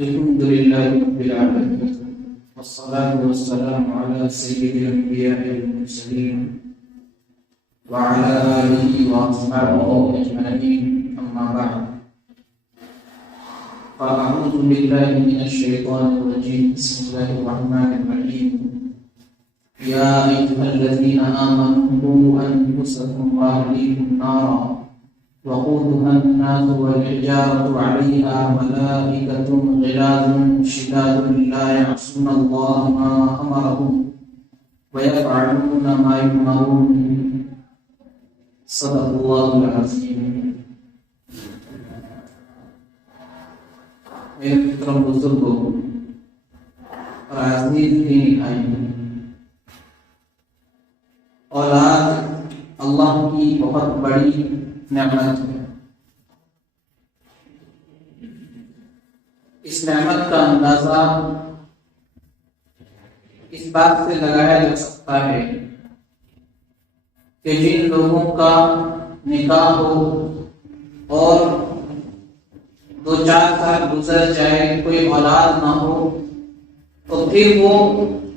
الحمد لله رب العالمين والصلاة والسلام على سيد الأنبياء والمرسلين وعلى آله وأصحابه أجمعين أما بعد فأعوذ بالله من الشيطان الرجيم بسم الله الرحمن الرحيم يا أيها الذين آمنوا قوا أنفسكم وأهليكم نارا وقودها الناس والحجارة عليها ملائكة غلاظ شداد لا يعصون الله ما أمرهم ويفعلون ما يؤمرون صدق الله العظيم. میرے محترم بزرگوں اور عزیز دین بھائیوں، اولاد اللہ کی بہت بڑی نعمت ہے. اس نعمت کا اندازہ اس بات سے لگایا جا سکتا ہے کہ جن لوگوں کا نکاح ہو اور 2-4 سال گزر جائے کوئی اولاد نہ ہو تو پھر وہ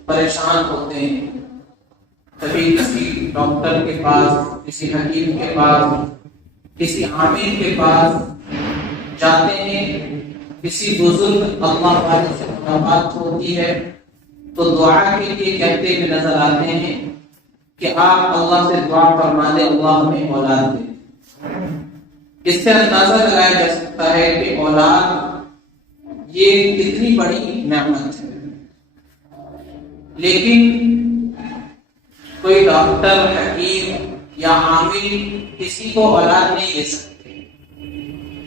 پریشان ہوتے ہیں. کبھی کسی ڈاکٹر کے پاس، کسی حکیم کے پاس، کسی عامل کے پاس جاتے ہیں، کسی بزرگ اللہ تعالی سے ملاقات ہوتی ہے تو دعا کے لیے کہتے ہوئے نظر آتے ہیں کہ آپ اللہ سے دعا فرما دیں، اللہ ہمیں اولاد دے. اس سے اندازہ لگایا جا سکتا ہے کہ اولاد یہ کتنی بڑی نعمت ہے. لیکن کوئی ڈاکٹر، حکیم یا عامل کسی کو اولاد نہیں دے سکتے.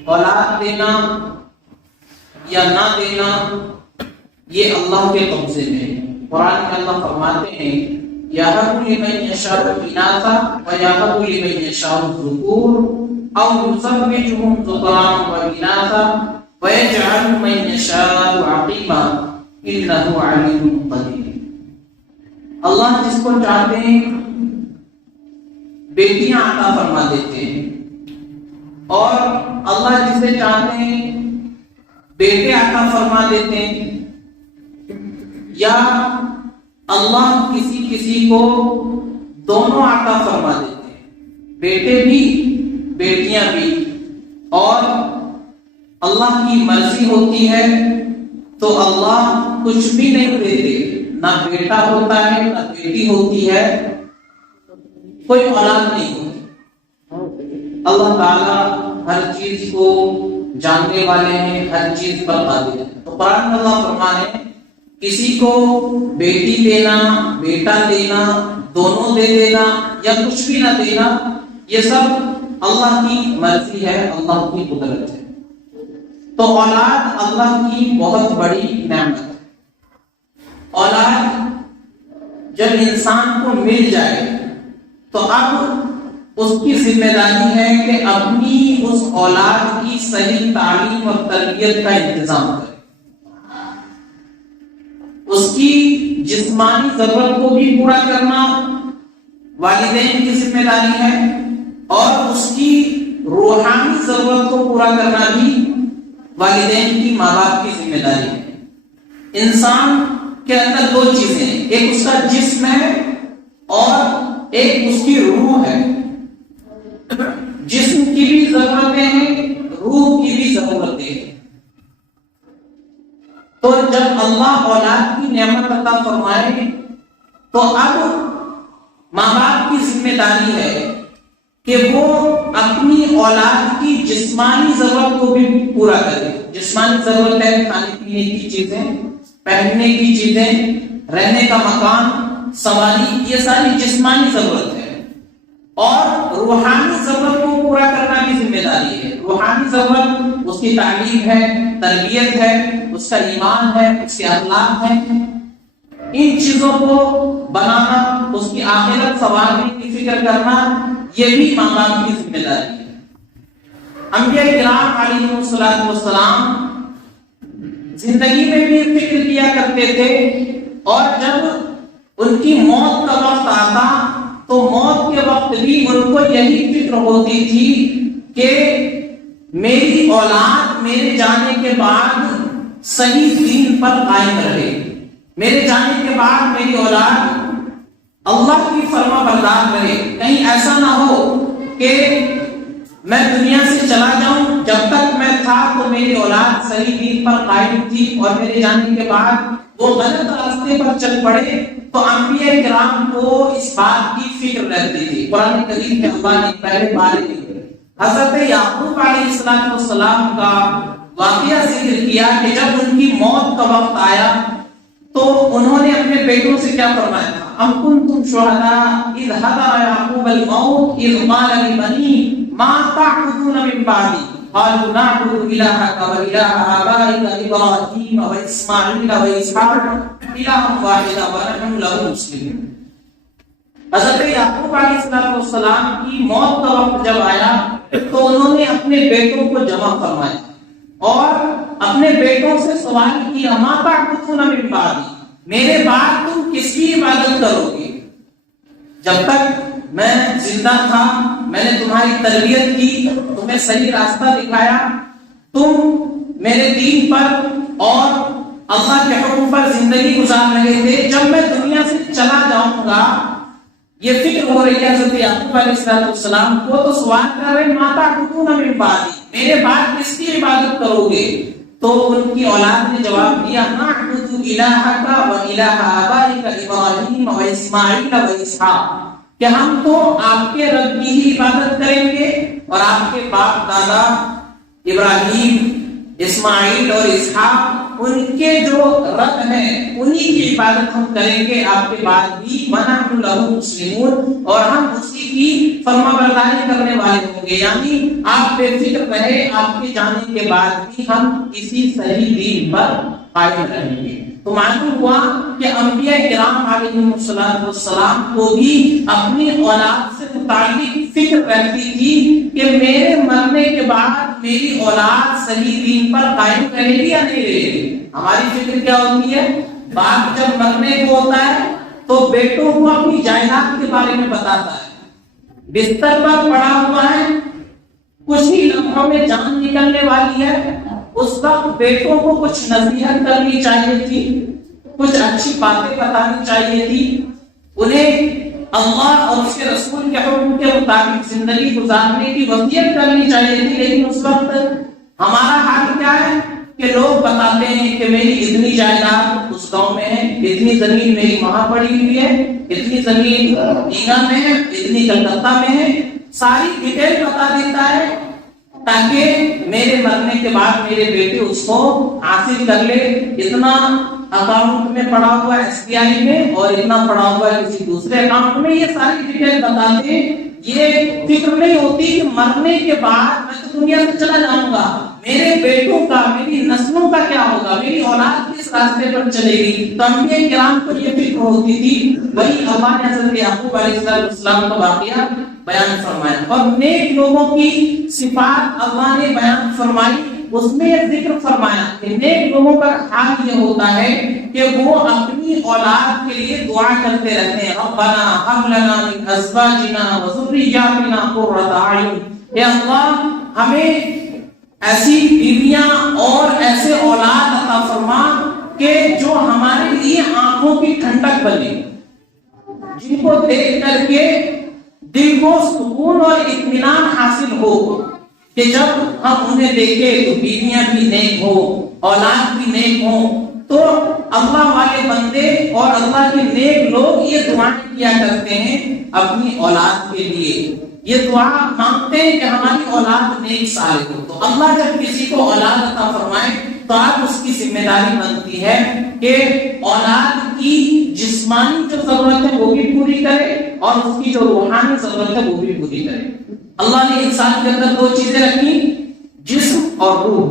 اولاد دینا یا نہ دینا یہ اللہ کے قبضے میں ہے. قرآن میں اللہ فرماتے ہیں یَهَبُ لِمَن يَشَاءُ إِنَاثًا وَيَهَبُ لِمَن يَشَاءُ الذُّكُورَ أَوْ يُزَوِّجُهُمْ ذُكْرَانًا وَإِنَاثًا وَيَجْعَلُ مَن يَشَاءُ عَقِيمًا إِنَّهُ عَلِيمٌ قَدِيرٌ. اللہ جس کو چاہتے ہیں بیٹیاں عطا فرما دیتے ہیں اور اللہ جسے چاہتے ہیں بیٹے عطا فرما دیتے ہیں، یا اللہ کسی کو دونوں عطا فرما دیتے ہیں، بیٹے بھی بیٹیاں بھی. اور اللہ کی مرضی ہوتی ہے تو اللہ کچھ بھی نہیں دیتے، نہ بیٹا ہوتا ہے نہ بیٹی ہوتی ہے، کوئی اولاد نہیں ہوتی. اللہ تعالیٰ ہر چیز کو جاننے والے ہیں، ہر چیز پر قادر ہیں. تو قرآن میں اللہ فرمانے کسی کو بیٹی دینا، بیٹا دینا، دونوں دے دینا یا کچھ بھی نہ دینا، یہ سب اللہ کی مرضی ہے، اللہ کی قدرت ہے. تو اولاد اللہ کی بہت بڑی نعمت ہے. اولاد جب انسان کو مل جائے تو اب اس کی ذمہ داری ہے کہ اپنی اس اولاد کی صحیح تعلیم اور تربیت کا انتظام کرے. اس کی جسمانی ضرورت کو بھی پورا کرنا والدین کی ذمہ داری ہے اور اس کی روحانی ضرورت کو پورا کرنا بھی والدین کی، ماں باپ کی ذمہ داری ہے. انسان کے اندر 2 چیزیں ہیں، ایک اس کا جسم ہے اور ایک اس کی روح ہے. جسم کی بھی ضرورتیں ہیں، روح کی بھی ضرورتیں ہیں. تو جب اللہ اولاد کی نعمت عطا فرمائے تو اب ماں باپ کی ذمہ داری ہے کہ وہ اپنی اولاد کی جسمانی ضرورت کو بھی پورا کرے. جسمانی ضرورت ہے کھانے پینے کی چیزیں، پہننے کی چیزیں، رہنے کا مکان، سواری، یہ ساری جسمانی ضرورت ہے. اور روحانی ضرورت کو پورا کرنا بھی ذمہ داری ہے. روحانی ضرورت اس کی تعلیم ہے، تربیت ہے، اس کا ایمان ہے، اس کے اخلاق ہے. ان چیزوں کو بنانا، اس کی آخرت سنوارنے کی فکر کرنا، یہ بھی ماں باپ کی ذمہ داری ہے. انبیاء کرام علیہ السلام زندگی میں بھی فکر کیا کرتے تھے اور جب ان کی موت کا وقت آتا تو موت کے وقت بھی ان کو یہی فکر ہوتی تھی کہ میری اولاد میرے جانے کے بعد صحیح دین پر قائم رہے، میرے جانے کے بعد میری اولاد اللہ کی فرما بردار رہے۔ کہیں ایسا نہ ہو کہ میں دنیا سے چلا جاؤں، جب تک میں تھا تو میری اولاد صحیح دین پر قائم تھی، اور میرے جانے کے بعد وہ غلط راستے پر چل پڑے تو انبیاء کرام کو اس بات کی فکر رہتی تھی۔ قرآن کریم میں اللہ نے پہلے بارے میں حضرت یعقوب علیہ السلام کا واقعہ ذکر کیا کہ جب ان کی موت کا وقت آیا تو انہوں نے اپنے بیٹوں سے کیا فرمایا تھا؟ ام کنتم شہداء اذ حضر یعقوب الموت اذ قال لبنیہ ما تعبدون من بعدی قالوا نعبد الہک و الہ آبائک ابراہیم و اسماعیل و اسحاق الہا واحدا ونحن لہ مسلمون۔ حضرت یعقوب علیہ السلام کی موت کا وقت جب آیا تو انہوں نے اپنے بیٹوں کو جمع فرمایا اور اپنے بیٹوں سے سوال کیا، ما تعبدون من بعدی، میرے بعد تم کس کی عبادت کرو گے؟ جب تک میں زندہ تھا میں نے تمہاری تربیت کی، تمہیں صحیح راستہ دکھایا، تم میرے دین پر اور اللہ کے حکم پر زندگی گزار رہے تھے، جب میں دنیا سے چلا جاؤں گا یہ فکر ہو رہی ہے حضرت یعقوب علیہ السلام کو، تو سوال کر رہے ما تعبدون من بعدی، میرے بعد کس کی عبادت کرو گے؟ تو ان کی اولاد نے جواب دیا، نعبد الہک و الہ آبائک ابراہیم و اسماعیل و اسحاق، کہ ہم تو آپ کے رب کی ہی عبادت کریں گے اور آپ کے باپ دادا ابراہیم، اسماعیل اور اسحاق ان کے جو رب ہیں انہی کی عبادت ہم کریں گے آپ کے بعد بھی، وَنَحْنُ لَهُ مُسْلِمُونَ، اور ہم اسی کی فرما برداری کرنے والے ہوں گے۔ یعنی آپ بے فکر رہے، آپ کے جانے کے بعد بھی ہم اسی صحیح دین پر قائم رہیں گے۔ تو معلوم ہوا کہ انبیاء کرام علیہ السلام کو بھی اپنی اولاد سے متعلق فکر رہتی تھی کہ میرے مرنے کے بعد میری اولاد صحیح دین پر قائم رہے گی یا نہیں رہے گی۔ ہماری فکر کیا ہوتی ہے؟ باپ جب مرنے کو ہوتا ہے تو بیٹوں کو اپنی جائیداد کے بارے میں بتاتا ہے، بستر پر پڑا ہوا ہے، کچھ ہی لمحوں میں جان نکلنے والی ہے، اس وقت بیٹوں کو کچھ نصیحت کرنی چاہیے تھی، کچھ اچھی باتیں بتانی چاہیے تھی، انہیں اللہ اور اس کے رسول کے حکم کے مطابق زندگی گزارنے کی وصیت کرنی چاہیے تھی۔ لیکن اس وقت ہمارا حال کیا ہے کہ لوگ بتاتے ہیں کہ میری اتنی جائیداد اس گاؤں میں ہے، اتنی زمین میری وہاں پڑی ہوئی ہے، اتنی زمین دیگا میں ہے، اتنی کلکتہ میں ہے، ساری ڈیٹیل بتا دیتا ہے تاکہ میرے مرنے کے بعد میرے بیٹے اس کو حاصل کر لے۔ اتنا اکاؤنٹ میں پڑا ہوا ہے SBI میں اور اتنا پڑا ہوا ہے کسی دوسرے اکاؤنٹ میں، یہ ساری ڈیٹیل بتاتے ہیں۔ یہ فکر نہیں ہوتی کہ مرنے کے بعد میں تو دنیا سے چلا جاؤں گا، میرے بیٹوں کا، میری نسلوں کا کیا ہوگا، میری اولاد کس راستے پر چلے گی۔ تو انبیاء کرام کو یہ فکر ہوتی تھی۔ وہی اللہ نے حضرت یعقوب علیہ السلام کا واقعہ بیان فرمایا اور نیک لوگوں کی صفات اللہ نے بیان فرمائی، اس میں یہ ذکر فرمایا کہ نیک لوگوں کا حال یہ ہوتا ہے کہ وہ اپنی اولاد کے لیے دعا کرتے رہتے ہیں، ربنا هب لنا من ازواجنا وذرياتنا قرة اعین، اے اللہ ہمیں ایسی بیویاں اور ایسے اولاد عطا فرما کہ جو ہمارے لیے آنکھوں کی ٹھنڈک بنے، جن کو دیکھ کر کے دل کو سکون اور اطمینان حاصل ہو کہ جب ہم انہیں دیکھیں تو بیویاں بھی نیک ہو، اولاد بھی نیک ہو۔ تو اللہ والے بندے اور اللہ کے نیک لوگ یہ دعائیں کیا کرتے ہیں اپنی اولاد کے لیے، یہ دعا مانگتے ہیں کہ ہماری اولاد نیک صالح ہو۔ تو اللہ جب کسی کو اولاد عطا فرمائے تو آپ اس کی ذمہ داری بنتی ہے کہ اولاد کی جسمانی جو ضرورت ہے وہ بھی پوری کرے اور اس کی جو روحانی ضرورت ہے وہ بھی پوری کرے۔ اللہ نے انسان کے اندر دو چیزیں رکھی، جسم اور روح۔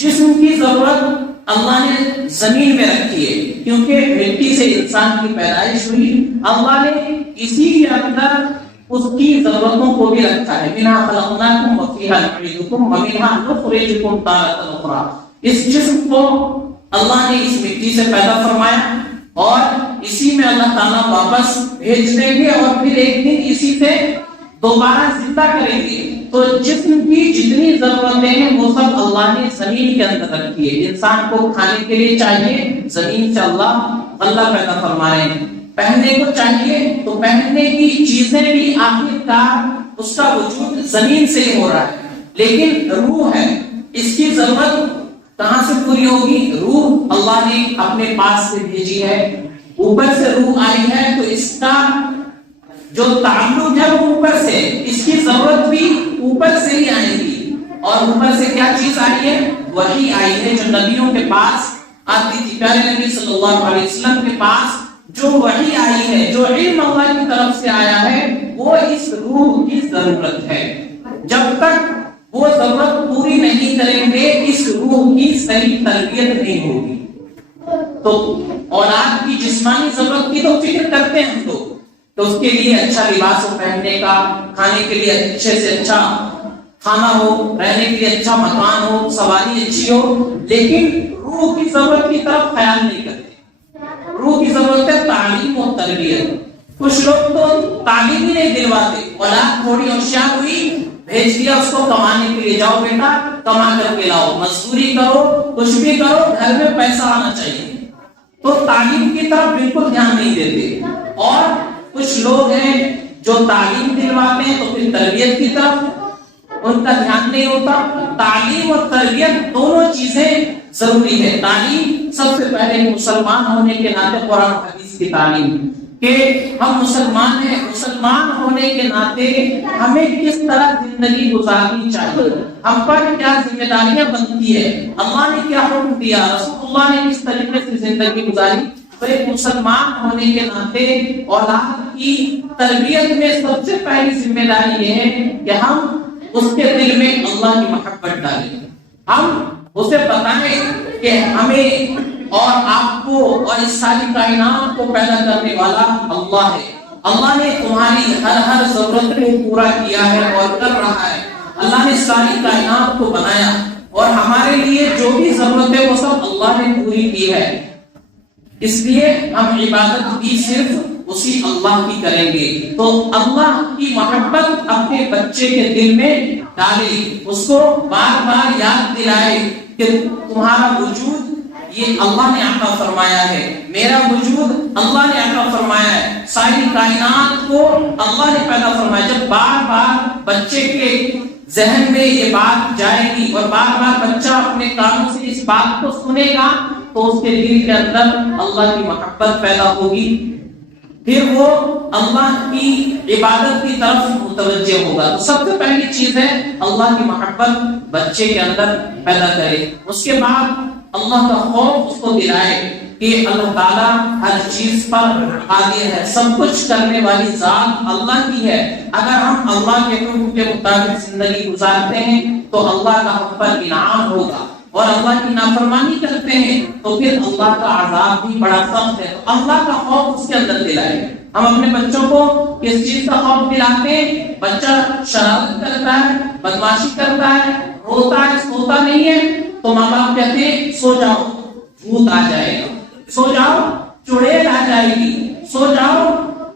جسم کی ضرورت اللہ نے زمین میں رکھی ہے کیونکہ مٹی سے انسان کی پیدائش ہوئی، اللہ نے اسی کے اندر اس کی ضرورتوں کو بھی رکھا ہے، منھا خلقناکم وفیھا نعیدکم ومنھا نخرجکم تارۃ اخری۔ اس جسم کو اللہ نے اس مٹی سے پیدا فرمایا اور اسی میں اللہ تعالیٰ واپس بھیج دیں گے اور پھر ایک دن اسی سے دوبارہ زندہ کریں گے۔ تو جسم کی جتنی ضرورتیں ہیں وہ سب اللہ نے زمین کے اندر رکھی ہے. انسان کو کھانے کے لیے چاہیے, زمین سے اللہ پیدا فرما رہے ہیں. پہننے کو چاہیے تو پہننے کی چیزیں بھی آخرکار اس کا وجود زمین سے ہی ہو رہا ہے. لیکن روح ہے, اس کی ضرورت کہاں سے پوری ہوگی؟ روح اللہ نے اپنے پاس سے بھیجی ہے, اوپر سے روح آئی ہے, تو اس کا جو تعلق ہے وہ اوپر سے, اس کی ضرورت بھی اوپر سے ہی آئے گی. اور اوپر سے کیا چیز آئی ہے؟ وحی آئی ہے جو نبیوں کے پاس آتی تھی. پیارے نبی صلی اللہ علیہ وسلم کے پاس جو وحی آئی ہے, جو علم اللہ کی طرف سے آیا ہے, وہ اس روح کی ضرورت ہے. جب تک وہ ضرورت پوری نہیں کریں گے اس روح کی صحیح تربیت نہیں ہوگی. تو اولاد کی جسمانی ضرورت کی تو فکر کرتے ہیں ہم لوگ, تو اس کے لیے اچھا لباس ہو پہننے کا, کھانے کے لیے اچھے سے اچھا کھانا ہو, رہنے کے لیے اچھا مکان ہو, سواری اچھی ہو, لیکن روح کی ضرورت کی طرف خیال نہیں کرتے. روح کی ضرورت ہے تعلیم و تربیت. کچھ لوگ تو تعلیم ہی نہیں دلواتے, اولاد تھوڑی ہوشیار ہوئی بھیج دیا اس کو کمانے کے لیے, جاؤ بیٹا کما کر کے لاؤ, مزدوری کرو, کچھ بھی کرو, گھر میں پیسہ آنا چاہیے. تو تعلیم کی طرف بالکل دھیان نہیں دیتے. اور کچھ لوگ ہیں جو تعلیم دلواتے ہیں تو پھر تربیت کی طرف ان کا دھیان نہیں ہوتا. تعلیم اور تربیت دونوں چیزیں ضروری ہے. تعلیم سب سے پہلے مسلمان ہونے کے ناطے قرآن و حدیث کی تعلیم کہ ہم مسلمان ہیں, مسلمان ہونے کے ناطے ہمیں کس طرح زندگی گزارنی چاہیے, ہم پر کیا ذمہ داریاں بنتی ہے, اللہ نے کیا حکم دیا, رسول اللہ نے کس طریقے سے زندگی گزاری. تو ایک مسلمان ہونے کے ناطے اولاد کی تربیت میں سب سے پہلی ذمہ داری یہ ہے کہ ہم اس کے دل میں اللہ کی محبت ڈالیں. ہم اسے بتائیں کہ ہمیں اور آپ کو اور اس ساری کائنات کو پیدا کرنے والا اللہ ہے. اللہ نے تمہاری ہر ضرورت کو پورا کیا ہے اور کر رہا ہے. اللہ نے ساری کائنات کو بنایا اور ہمارے لیے جو بھی ضرورت ہے وہ سب اللہ نے پوری کی ہے. اس لیے ہم عبادت بھی صرف اسی اللہ کی کریں گے. تو اللہ کی محبت اپنے بچے کے دل میں ڈالے, اس کو بار بار یاد دلائے کہ تمہارا وجود یہ اللہ نے عطا فرمایا ہے, میرا وجود اللہ نے عطا فرمایا ہے, ساری کائنات کو اللہ نے پیدا فرمایا. جب بار بار بچے کے ذہن میں یہ بات جائے گی اور بار بار بچہ اپنے کانوں سے اس بات کو سنے گا تو اس کے دل کے اندر اللہ کی محبت پیدا ہوگی, پھر وہ اللہ کی عبادت کی طرف متوجہ ہوگا. تو سب سے پہلی چیز ہے اللہ کی محبت بچے کے اندر پیدا کرے. اس کے بعد اللہ کا خوف اس کو دلائے کہ اللہ تعالیٰ ہر چیز پر قادر ہے, سب کچھ کرنے والی ذات اللہ کی ہے. اگر ہم اللہ کے حکم کے مطابق زندگی گزارتے ہیں تو اللہ کا ہم پر انعام ہوگا, اور اللہ کی نافرمانی کرتے ہیں تو پھر اللہ کا عذاب بھی بڑا سخت ہے. تو اللہ کا خوف اس کے اندر دلائے. ہم اپنے بچوں کو کس چیز کا خوف دلاتے ہیں؟ بچہ شرارت کرتا ہے, بدمعاشی کرتا ہے, روتا ہے, سوتا نہیں ہے تو ماں باپ کہتے ہیں سو جاؤ بھوت آ جائے گا, سو جاؤ چڑیل آ جائے گی, سو جاؤ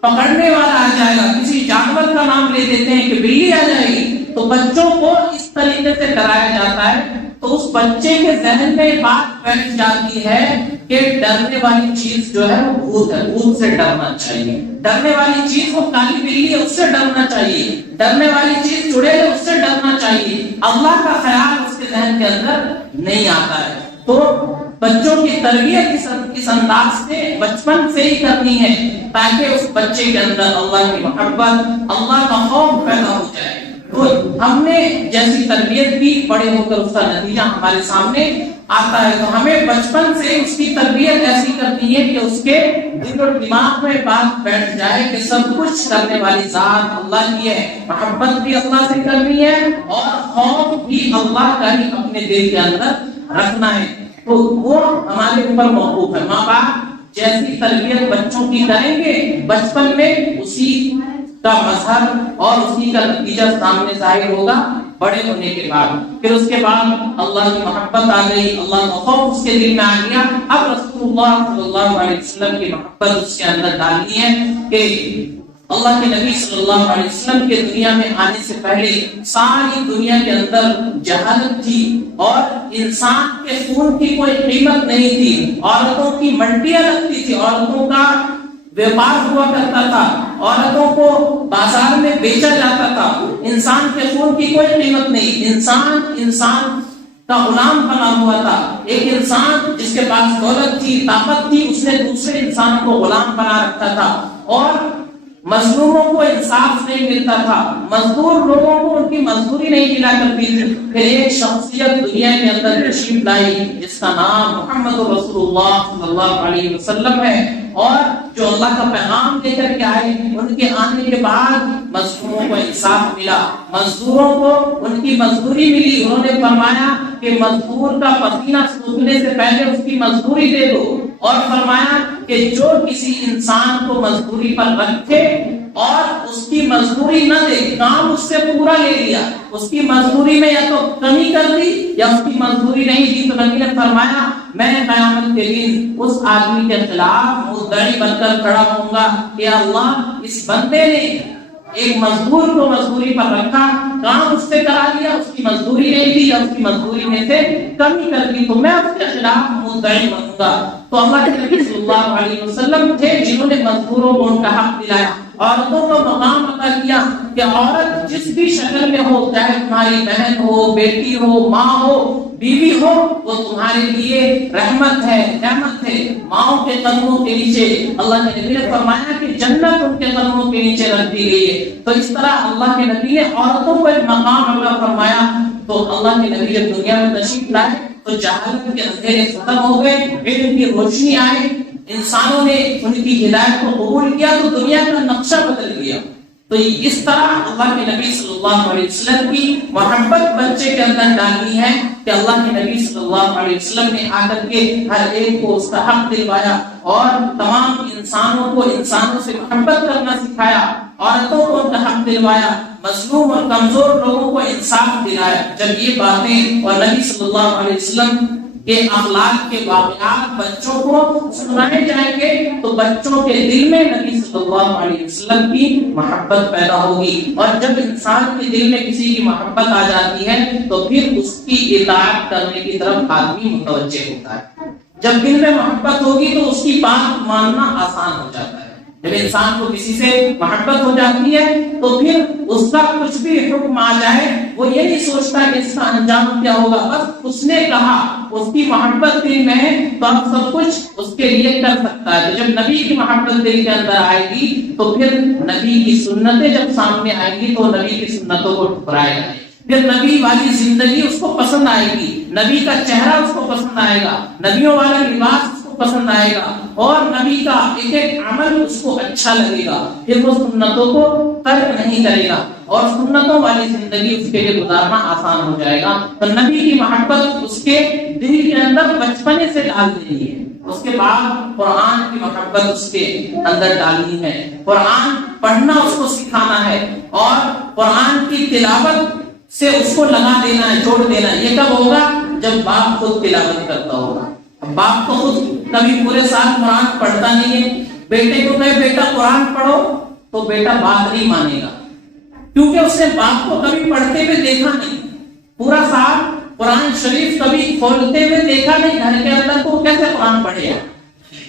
پکڑنے والا آ جائے گا, کسی جانور کا نام لے دیتے ہیں کہ بلی آ جائے گی. تو بچوں کو اس طریقے سے ڈرایا جاتا ہے تو اس بچے کے ذہن میں بات بیٹھ جاتی ہے کہ ڈرنے والی چیز جو ہے وہ بھوت ہے, بھوت سے ڈرنا چاہیے. ڈرنے والی چیز وہ کالی بلی ہے, اس سے ڈرنا چاہیے. ڈرنے والی چیز چڑیل ہے, اس سے ڈرنا چاہیے. اللہ کا خیال اس کے ذہن کے اندر نہیں آتا ہے. تو بچوں کی تربیت اس انداز سے بچپن سے ہی کرنی ہے تاکہ اس بچے کے اندر اللہ کی محبت, اللہ کا خوف پیدا ہو جائے. تو ہم نے جیسی تربیت بھی بڑے ہو کر اس کا نتیجہ ہمارے سامنے آتا ہے. تو ہمیں بچپن سے اس کی تربیت ایسی کرنی ہے کہ اس کے دل و دماغ میں بات بیٹھ جائے کہ سب کچھ کرنے والی ذات اللہ کی ہے, محبت بھی اللہ سے کرنی ہے اور خوف بھی اللہ کا ہی اپنے دل کے اندر رکھنا ہے. تو وہ ہمارے اوپر موقوف ہے. ماں باپ جیسی تربیت بچوں کی کریں گے بچپن میں, اسی کا مظہر اور اسی کا نتیجہ سامنے ظاہر ہوگا بڑے ہونے کے بعد. پھر اس کے بعد اللہ کی محبت آ گئی, اللہ کا خوف اس کے دل میں آ گیا. اب رسول اللہ صلی اللہ علیہ وسلم کی محبت اس کے اندر ڈالنی ہے کہ اللہ کے نبی صلی اللہ علیہ وسلم کے دنیا میں آنے سے پہلے ساری دنیا کے اندر جہالت تھی اور انسان کے خون کی کوئی قیمت نہیں تھی. عورتوں کی منڈیاں لگتی تھی, عورتوں کا ویپار ہوا کرتا تھا, عورتوں کو بازار میں بیچا جاتا تھا. انسان کے خون کی کوئی قیمت نہیں, انسان کا غلام بنا ہوا تھا. ایک انسان جس کے پاس دولت تھی, طاقت تھی, اس نے دوسرے انسان کو غلام بنا رکھا تھا اور مظلوموں کو انصاف نہیں ملتا تھا, مزدور لوگوں کو ان کی مزدوری نہیں ملا کرتی تھی. پھر ایک شخصیت دنیا کے اندر تشریف لائی جس کا نام محمد رسول اللہ صلی اللہ علیہ وسلم ہے, اور جو اللہ کا پیغام لے کر کے آئے. ان کے آنے کے بعد مظلوموں کو انصاف ملا, مزدوروں کو ان کی مزدوری ملی. انہوں نے فرمایا کہ مزدور کا پسینہ سوکھنے سے پہلے اس کی مزدوری دے دو, اور فرمایا کہ جو کسی انسان کو مزدوری پر رکھے اور اس کی مزدوری نہ دے, کام اس سے پورا لے لیا, اس کی مزدوری میں یا تو کمی کر دی یا اس کی مزدوری نہیں دی, تو نبی نے فرمایا میں قیامت کے دن اس آدمی کے خلاف مدعی بن کر کھڑا ہوں گا کہ اللہ اس بندے نے ایک مزدور کو مزدوری پر رکھا, کام اس سے کرا لیا, اس کی مزدوری نہیں دی یا اس کی مزدوری میں سے کمی کر دی, تو میں اس کے خلاف مدعی بنوں گا. تو اللہ کے نبی صلی اللہ علیہ وسلم تھے جنہوں نے مزدوروں کو ان کا حق دلایا, عورتوں کو مقام عطا کیا کہ عورت جس بھی شکل میں ہو, چاہے تمہاری بہن ہو, بیٹی ہو, ماں ہو, بیوی ہو, وہ تمہارے لیے رحمت ہے, نعمت ہے. ماؤں کے قدموں کے نیچے اللہ کے نبی نے فرمایا کہ جنت ان کے قدموں کے نیچے رکھ دی گئی ہے. تو اس طرح اللہ کے نبی نے عورتوں کو ایک مقام عطا فرمایا. تو اللہ کے نبی جب دنیا میں تشریف لائے تو جہالت کے اندھیرے ختم ہو گئے, علم کی روشنی آئی, انسانوں نے ان کی ہدایت کو قبول کیا, تو دنیا کا نقشہ بدل گیا. تو اس طرح اللہ کے نبی صلی اللہ علیہ وسلم کی محبت بچے کے اندر ڈالی ہے کہ اللہ کے نبی صلی اللہ علیہ وسلم نے آ کر کے ہر ایک کو اس کا حق دلوایا اور تمام انسانوں کو انسانوں سے محبت کرنا سکھایا, عورتوں کو ان کا حق دلوایا, مظلوم اور کمزور لوگوں کو انصاف دلایا. جب یہ باتیں اور نبی صلی اللہ علیہ وسلم کے اخلاق کے واقعات بچوں کو سنائے جائیں گے تو بچوں کے دل میں نبی صلی اللہ علیہ وسلم کی محبت پیدا ہوگی, اور جب انسان کے دل میں کسی کی محبت آ جاتی ہے تو پھر اس کی اطاعت کرنے کی طرف آدمی متوجہ ہوتا ہے. جب دل میں محبت ہوگی تو اس کی بات ماننا آسان ہو جاتا ہے. جب انسان کو کسی سے محبت ہو جاتی ہے تو پھر اس کا کچھ بھی حکم آ جائے وہ یہ نہیں سوچتا کہ اس کا انجام کیا ہوگا, بس اس نے کہا, اس کی محبت دل میں ہے تو اب سب کچھ اس کے لیے کر سکتا ہے. تو جب نبی کی محبت دل کے اندر آئے گی تو پھر نبی کی سنتیں جب سامنے آئیں گی تو نبی کی سنتوں کو ٹھکرائے گا, پھر نبی والی زندگی اس کو پسند آئے گی, نبی کا چہرہ اس کو پسند آئے گا, نبیوں والا لباس اس کو پسند آئے گا, اور نبی کا ایک ایک عمل اس کو اچھا لگے گا. پھر وہ سنتوں کو ترک نہیں کرے گا اور سنتوں والی زندگی اس کے لیے گزارنا آسان ہو جائے گا. تو نبی کی محبت اس کے دل کے اندر بچپنے سے ڈال دینی ہے. اس کے بعد قرآن کی محبت اس کے اندر ڈالنی ہے, قرآن پڑھنا اس کو سکھانا ہے, اور قرآن کی تلاوت سے اس کو لگا دینا ہے, چھوڑ دینا ہے. یہ کب ہوگا؟ جب باپ خود تلاوت کرتا ہوگا. باپ کو خود کبھی پورے سال قرآن پڑھتا نہیں ہے, بیٹے کو کہے بیٹا قرآن پڑھو تو بیٹا بات نہیں مانے گا, کیونکہ اس نے باپ کو کبھی پڑھتے ہوئے دیکھا نہیں. پورا سال قرآن شریف کبھی کھولتے ہوئے دیکھا نہیں گھر کے اندر, تو کیسے قرآن پڑھے گا؟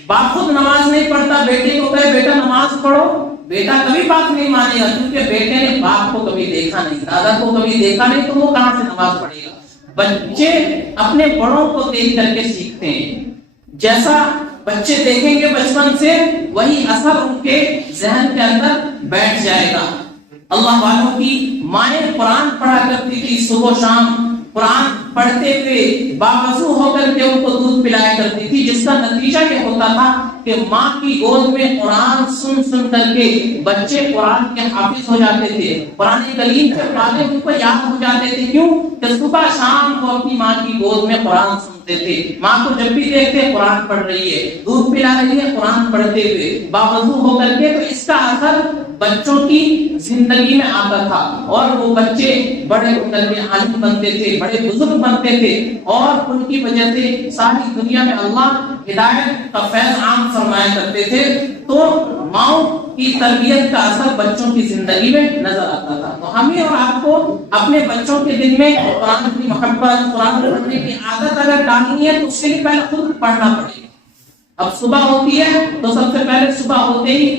باپ خود نماز نہیں پڑھتا, بیٹے کو کہے بیٹا نماز پڑھو, بیٹا کبھی بات نہیں مانے گا, کیونکہ بیٹے نے باپ کو کبھی دیکھا نہیں, دادا کو کبھی دیکھا نہیں, تو وہ کہاں سے نماز پڑھے گا؟ بچے اپنے بڑوں کو دیکھ کر کے سیکھتے ہیں. جیسا بچے دیکھیں گے بچپن سے وہی اثر ان کے ذہن کے اندر بیٹھ جائے گا. اللہ والوں کی مائیں قرآن پڑھا کرتی تھی, صبح و شام قرآن پڑھتے ہوئے باوضو ہو کر کے ان کو دودھ پلایا کرتی تھی, جس کا نتیجہ یہ ہوتا تھا کہ ماں کی گود میں قرآن سن سن کر کے بچے قرآن کے حافظ ہو جاتے تھے, قرآن کلیم کے باتیں ان کو یاد ہو جاتے تھے. کیوں کہ صبح شام وہ اپنی ماں کی گود میں قرآن سنتے تھے. ماں کو جب بھی دیکھتے قرآن پڑھ رہی ہے, دودھ پلا رہی ہے, قرآن پڑھتے ہوئے باوضو ہو کر کے, تو اس کا اثر بچوں کی زندگی میں آتا تھا, اور وہ بچے بڑے ہو کر کے عالم بنتے تھے, بڑے بزرگ بنتے تھے, اور ان کی وجہ سے ساری دنیا میں اللہ ہدایت کا فیض عام فرمایا کرتے تھے. تو ماؤں کی تربیت کا اثر بچوں کی زندگی میں نظر آتا تھا. تو ہمیں اور آپ کو اپنے بچوں کے دل میں قرآن کی محبت، قرآن پڑھنے کی عادت اگر ڈالنی ہے تو اس کے لیے پہلے خود پڑھنا پڑے گا. اب صبح ہوتی ہے تو سب سے پہلے صبح ہوتے ہی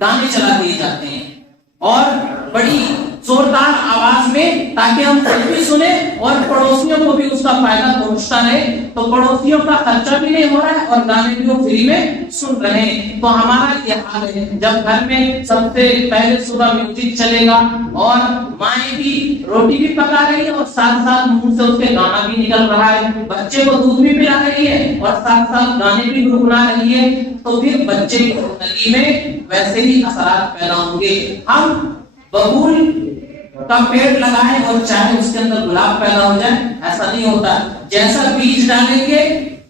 گانے چلا دیے جاتے ہیں اور بڑی زوردار آواز میں، تاکہ ہم خود بھی سنیں اور پڑوسیوں کو بھی اس کا فائدہ پہنچتا رہے. تو پڑوسیوں کا خرچہ بھی نہیں ہو رہا ہے اور گانے بھی وہ فری میں سن رہے ہیں. تو ہمارا یہ حال ہے، جب گھر میں سب سے پہلے صبح میوزک چلے گا اور مائیں بھی روٹی بھی پکا رہی ہے اور ساتھ ساتھ منہ سے اس کے گانا بھی نکل رہا ہے، بچے کو دودھ بھی پلا رہی ہے اور ساتھ ساتھ گانے بھی گنگنا رہی ہے، تو پھر بچے کی زندگی میں ویسے ہی اثرات پیدا ہوں گے. ہم ببول کا پیڑ لگائیں اور چاہے اس کے اندر گلاب پیدا ہو جائے، ایسا نہیں ہوتا. جیسا بیج ڈالیں گے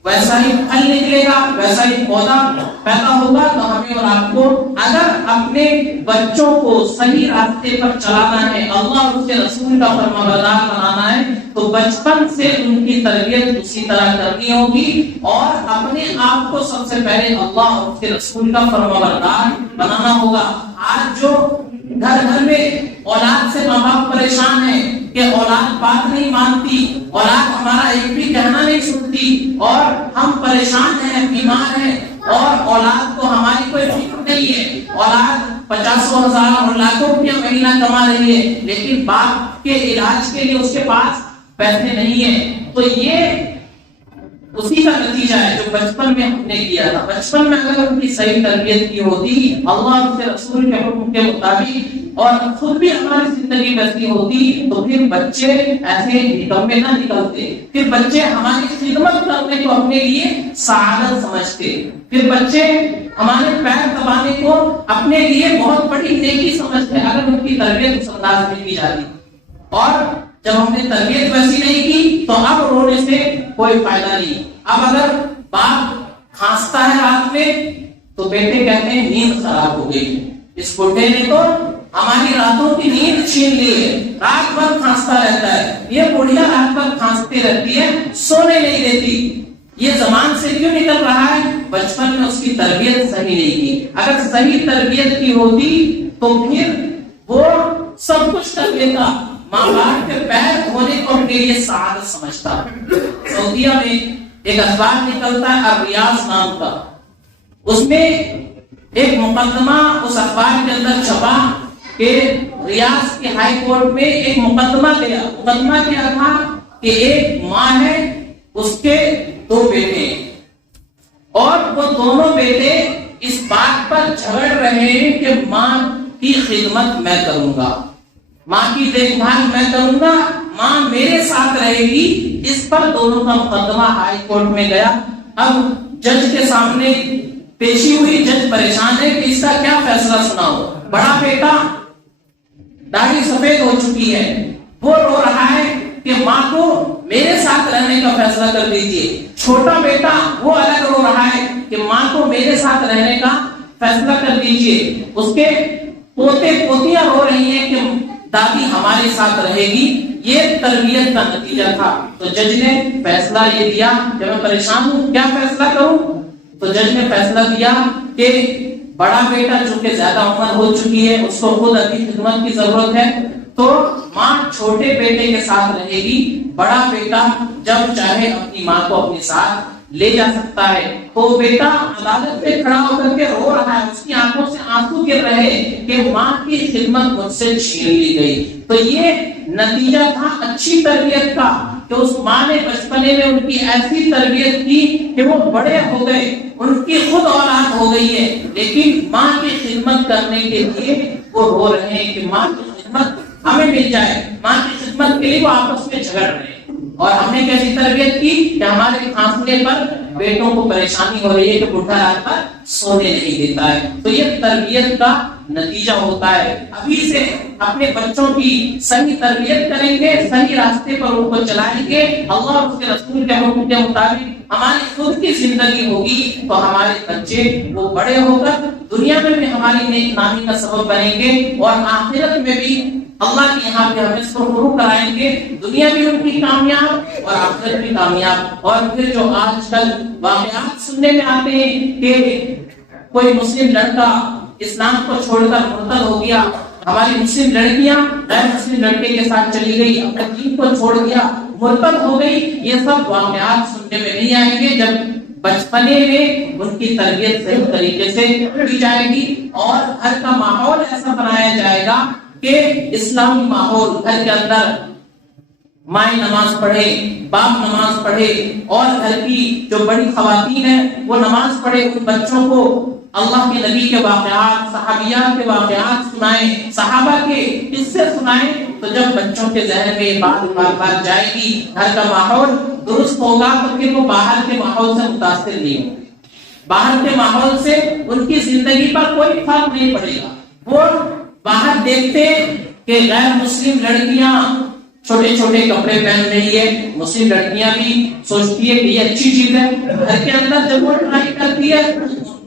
ویسا ہی پھل نکلے گا، ویسا ہی پودا پیدا ہوگا. تو ہمیں اور آپ کو اگر اپنے بچوں کو صحیح راستے پر چلانا ہے، اللہ اور اس کے رسول کا فرمانبردار بنانا ہے، تو بچپن سے ان کی تربیت اسی طرح کرنی ہوگی اور اپنے آپ کو سب سے پہلے اللہ اور اس کے رسول کا فرمانبردار بنانا ہوگا. آج جو گھر گھر میں اولاد سے ماں باپ پریشان ہے کہ اولاد بات نہیں مانتی، اولاد ہمارا ایک بھی کہنا نہیں سنتی اور ہم پریشان ہیں، بیمار ہیں اور اولاد کو ہماری کوئی فکر نہیں ہے. اولاد 50,000 اور لاکھوں روپیہ مہینہ کما رہی ہے لیکن باپ کے علاج کے لیے اس کے پاس پیسے نہیں ہیں. تو یہ اسی کا نتیجہ ہے جو بچپن میں ہم نے کیا تھا. بچپن میں اگر ان کی صحیح تربیت کی ہوتی، اللہ اور اس کے رسول کے حکم کے مطابق، اور خود بھی ہماری زندگی ویسی ہوتی، تو پھر بچے ایسے نکمے نہ نکلتے. پھر بچے ہماری خدمت کرنے کو اپنے لیے سعادت سمجھتے. پھر بچے ہمارے پیر دبانے کو اپنے لیے بہت بڑی نیکی سمجھتے اگر ان کی تربیت اس انداز میں کی جاتی. اور جب ہم نے تربیت ویسی نہیں کی تو اب رونے سے کوئی فائدہ نہیں. اب اگر باپ کھانستا ہے رات میں تو بیٹے کہتے ہیں نیند خراب ہو گئی، اس بڈھے نے تو ہماری راتوں کی نیند چھین لی ہے، رات بھر کھانستا رہتا ہے، یہ بڑھیا رات بھر کھانستی رہتی ہے، سونے نہیں دیتی. یہ زبان سے کیوں نکل رہا ہے؟ بچپن میں اس کی تربیت صحیح نہیں کی. اگر صحیح تربیت کی ہوتی تو پھر وہ سب کچھ کر لیتا. ماں باپ کے پیر دھونے کو اپنے لیے سعادت سمجھتا. سعودیہ میں ایک اخبار نکلتا ہے الریاض نام کا، اس میں ایک مقدمہ اس اخبار کے اندر چھپا کہ ریاض کے ہائی کورٹ میں ایک مقدمہ گیا. مقدمہ کیا تھا کہ ایک ماں ہے، اس کے 2 بیٹے اور وہ دونوں بیٹے اس بات پر جھگڑ رہے ہیں کہ ماں کی خدمت میں کروں گا، ماں کی دیکھ بھال میں کروں گا، ماں میرے ساتھ رہے گی. اس پر دونوں کا مقدمہ ہائی کورٹ میں گیا. اب جج کے سامنے پیشی ہوئی، جج پریشان ہے کہ اس کا کیا فیصلہ سناؤ. بڑا بیٹا داڑھی سفید ہو چکی ہے، وہ رو رہا ہے کہ ماں کو میرے ساتھ رہنے کا فیصلہ کر دیجیے. چھوٹا بیٹا وہ الگ رو رہا ہے کہ ماں کو میرے ساتھ رہنے کا فیصلہ کر دیجیے. اس کے پوتے پوتیاں رو رہی ہیں کہ دادی ہمارے ساتھ رہے گی. یہ تربیت کا نتیجہ تھا. تو جج نے فیصلہ یہ دیا کہ میں پریشان ہوں، کیا فیصلہ کروں؟ تو جج نے فیصلہ دیا کہ بڑا بیٹا جو کہ زیادہ عمر ہو چکی ہے، اس کو خود ابھی خدمت کی ضرورت ہے، تو ماں چھوٹے بیٹے کے ساتھ رہے گی. بڑا بیٹا جب چاہے اپنی ماں کو اپنے ساتھ لے جا سکتا ہے. تو بیٹا عدالت میں کھڑا ہو کر کے رو رہا ہے، اس کی آنکھوں سے آنسو گر رہے کہ ماں کی خدمت مجھ سے چھین لی گئی. تو یہ نتیجہ تھا اچھی تربیت کا کہ اس ماں نے بچپنے میں ان کی ایسی تربیت کی کہ وہ بڑے ہو گئے، ان کی خود اولاد ہو گئی ہے، لیکن ماں کی خدمت کرنے کے لیے وہ رو رہے ہیں کہ ماں کی خدمت ہمیں مل جائے. ماں کی خدمت کے لیے وہ آپس میں جھگڑ رہے ہیں. اور ہم نے کیسی تربیت کی کہ ہمارے کھانسنے پر بیٹوں کو پریشانی ہو رہی ہے کہ بڈھا رات پر سونے نہیں دیتا ہے. تو یہ تربیت کا نتیجہ ہوتا ہے. ابھی سے اپنے بچوں کی صحیح تربیت کریں گے، صحیح راستے پر ان کو چلائیں گے، اللہ اور اس کے رسول کے حکم کے مطابق ہماری خود کی زندگی ہوگی، تو ہمارے بچے وہ بڑے ہو کر دنیا میں بھی ہماری نیک نامی کا سبب بنیں گے اور آخرت میں بھی اللہ کے یہاں پہ ہمیں سرخرو کرائیں گے. دنیا بھی ان کی کامیاب اور آخرت بھی کامیاب. اور پھر جو آج کل واقعات سننے میں آتے ہیں کہ کوئی مسلم لڑکا اسلام کو چھوڑ کر مرتد ہو گیا، ہماری مسلم لڑکیاں غیر مسلم لڑکے کے ساتھ چلی گئی، اپنے دین کو چھوڑ دیا، مرتد ہو گئی، یہ سب واقعات سننے میں نہیں آئیں گے جب بچپنے میں ان کی تربیت صحیح طریقے سے کی جائے گی اور گھر کا ماحول ایسا بنایا جائے گا کہ اسلامی ماحول، گھر کے اندر مائیں نماز پڑھے، باپ نماز پڑھے اور گھر کی جو بڑی خواتین ہیں وہ نماز پڑھے، ان بچوں کو اللہ کے نبی کے واقعات، صحابیات کے واقعات سنائیں، صحابہ کے قصے سنائیں، تو جب بچوں کے ذہن میں یہ بات بار بار جائے گی، گھر کا ماحول درست ہوگا، تو پھر وہ باہر کے ماحول سے متاثر نہیں ہوں گے، باہر کے ماحول سے ان کی زندگی پر کوئی فرق نہیں پڑے گا۔ وہ باہر دیکھتے کہ غیر مسلم لڑکیاں چھوٹے چھوٹے کپڑے پہن رہی ہے، مسلم لڑکیاں بھی سوچتی ہے کہ یہ اچھی چیز ہے، گھر کے اندر جب وہ ٹرائی کرتی ہے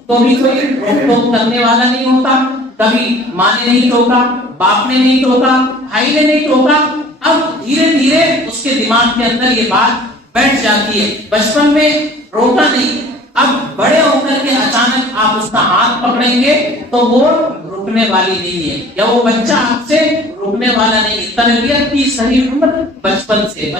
تو بھی کوئی روک ٹوک کرنے والا نہیں ہوتا، کبھی ماں نے نہیں ٹوکا، باپ نے نہیں ٹوکا، بھائی نے نہیں ٹوکا، اب دھیرے دھیرے اس کے دماغ کے اندر یہ بات بیٹھ جاتی ہے، بچپن میں روکا نہیں، اب بڑے ہو کر کے اچانک آپ اس کا ہاتھ پکڑیں گے تو وہ رکنے والی نہیں ہے، یا وہ بچہ آپ سے رکنے والا نہیں۔ تربیت کی صحیح عمر بچپن سے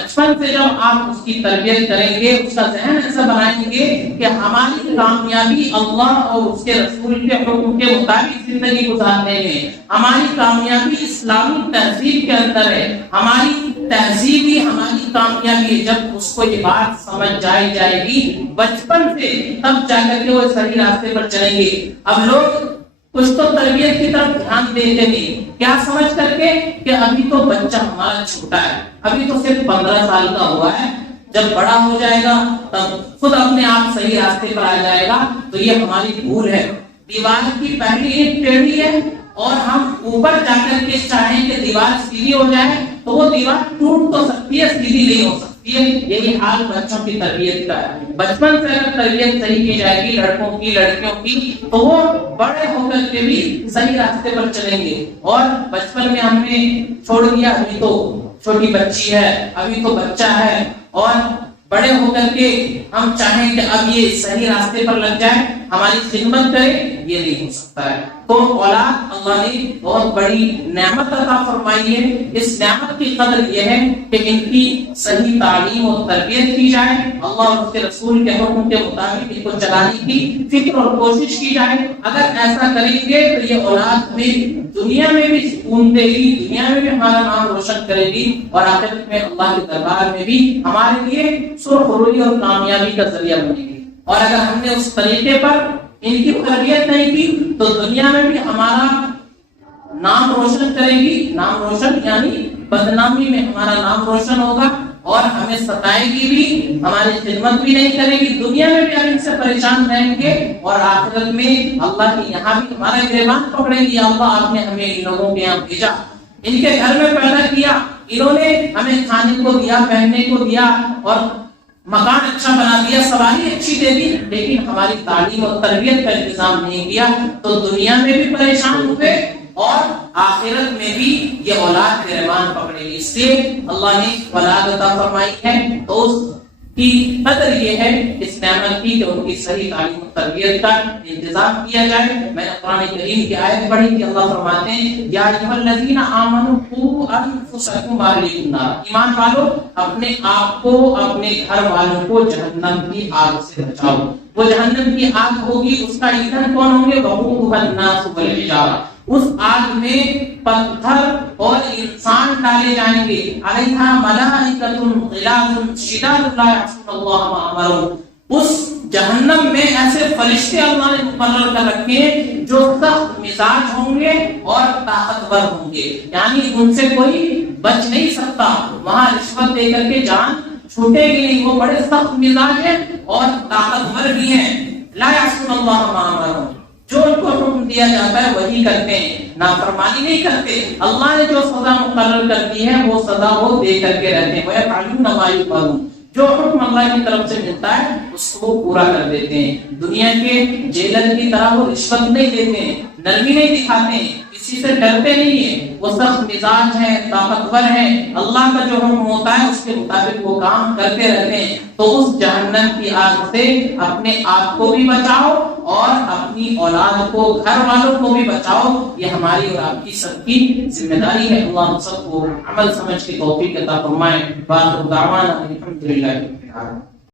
جب آپ اس کی تربیت کریں گے، اس کا ذہن ایسا بنائیں گے کہ ہماری کامیابی اللہ اور اس کے رسول کے حکم کے مطابق زندگی گزارنے میں، ہماری کامیابی اسلامی تہذیب کے اندر ہے، ہماری تہذیب ہی ہماری کامیابی ہے۔ جب اس کو یہ بات سمجھ جائے گی بچپن سے، تب جا کر کے وہ صحیح راستے پر چلیں گے۔ اب لوگ کچھ تو تربیت کی طرف دھیان دیتے نہیں، کیا سمجھ کر کے کہ ابھی تو بچہ ہمارا چھوٹا ہے، ابھی تو صرف 15 سال کا ہوا ہے، جب بڑا ہو جائے گا تب خود اپنے آپ صحیح راستے پر آ جائے گا۔ تو یہ ہماری بھول ہے، دیوار کی پہلی اینٹ ٹیڑھی ہے اور ہم اوپر جا کر کے چاہیں کہ دیوار سیدھی ہو جائے تو وہ دیوار ٹوٹ تو سکتی ہے، سیدھی نہیں ہو سکتی ہے۔ یہی حال بچوں کی تربیت کا ہے، بچپن سے اگر تربیت صحیح کی جائے گی لڑکوں کی لڑکیوں کی تو وہ بڑے ہو کر کے بھی صحیح راستے پر چلیں گے۔ اور بچپن میں ہم نے چھوڑ دیا، ابھی تو چھوٹی بچی ہے، ابھی تو بچہ ہے، اور بڑے ہو کر کے ہم چاہیں کہ اب یہ صحیح راستے پر لگ جائے، ہماری خدمت کرے، یہ نہیں ہو سکتا ہے۔ تو اولاد اللہ نے بہت بڑی نعمت عطا فرمائی ہے، اس نعمت کی قدر یہ ہے کہ ان کی صحیح تعلیم اور تربیت کی جائے، اللہ اور اس کے رسول کے حکم کے مطابق ان کو چلانے کی فکر اور کوشش کی جائے۔ اگر ایسا کریں گے تو یہ اولاد ہمیں دنیا میں بھی سکون دے گی، دنیا میں بھی ہمارا نام روشن کرے گی، اور آخرت میں اللہ کے دربار میں بھی ہمارے لیے سرخ روئی اور کامیابی کا ذریعہ بنے گی۔ اور اگر ہم نے اس طریقے پر ان کی تربیت نہیں کی تو دنیا میں بھی ہمارا نام روشن کرے گی، نام روشن یعنی بدنامی میں ہمارا نام روشن ہوگا، اور ہمیں ستائے گی بھی، ہماری خدمت بھی نہیں کرے گی، دنیا میں بھی ہم ان سے پریشان رہیں گے، اور آخرت میں اللہ کی یہاں بھی ہمارا گریبان پکڑیں گے، اللہ آپ نے ہمیں ان لوگوں کے یہاں بھیجا، ان کے گھر میں پیدا کیا، انہوں نے ہمیں کھانے کو دیا، پہننے کو دیا، اور مکان اچھا بنا دیا، سواری اچھی دے دی، لیکن ہماری تعلیم اور تربیت کا انتظام نہیں کیا، تو دنیا میں بھی پریشان ہوئے اور آخرت میں بھی یہ اولاد گریبان پکڑے گی۔ اس لیے اللہ نے اولاد عطا فرمائی ہے، تو اس کی قدر یہ ہے اس نعمت کی کہ ان کی صحیح تعلیم و تربیت کا انتظام کیا جائے۔ میں نے قرآن کریم کی آیت پڑھی کہ اللہ فرماتے ہیں یا ایھا الذین آمنوا قوا انفسکم واہلیکم النار، ایمان والو اپنے آپ کو، اپنے گھر والوں کو جہنم کی آگ سے بچاؤ۔ وہ جہنم کی آگ ہوگی، اس کا ایندھن کون ہوں گے؟ وقودھا الناس والحجارہ، اس آگ میں پتھر اور انسان ڈالے جائیں گے، علیہا ملائکۃ غلاظ شداد لا یعصون اللہ ما امرهم، اس جہنم میں ایسے فرشتے اللہ نے مقرر کر رکھے جو سخت مزاج ہوں گے اور طاقتور ہوں گے، یعنی ان سے کوئی بچ نہیں سکتا، وہاں رشوت دے کر کے جان چھوٹے گی نہیں، وہ بڑے سخت مزاج ہیں اور طاقتور بھی ہیں۔ لا یعصون اللہ ما امرهم، جو ان کو حکم دیا جاتا ہے وہی کرتے ہیں، نافرمانی نہیں کرتے، اللہ نے جو سزا مقرر کر دی ہے وہ سزا وہ دے کر کے رہتے ہیں، وَيَفْعَلُونَ مَا يُؤْمَرُونَ، جو حکم اللہ کی طرف سے ملتا ہے اس کو پورا کر دیتے ہیں۔ دنیا کے جیلر کی طرح وہ رشوت نہیں دیتے ہیں، نرمی نہیں دکھاتے ہیں، کسی سے ڈرتے نہیں ہیں، وہ سخت مزاج ہیں، طاقتور ہیں، اللہ کا جو حکم ہوتا ہے اس کے مطابق وہ کام کرتے رہتے ہیں، تو اس جہنم کی آگ سے اپنے آپ کو بھی بچاؤ اور اپنی اولاد کو، گھر والوں کو بھی بچاؤ۔ یہ ہماری اور آپ کی سب کی ذمہ داری ہے۔ اللہ ہم سب کو عمل سمجھ کے توفیق عطا فرمائے۔ باخر دعوانا الحمدللہ۔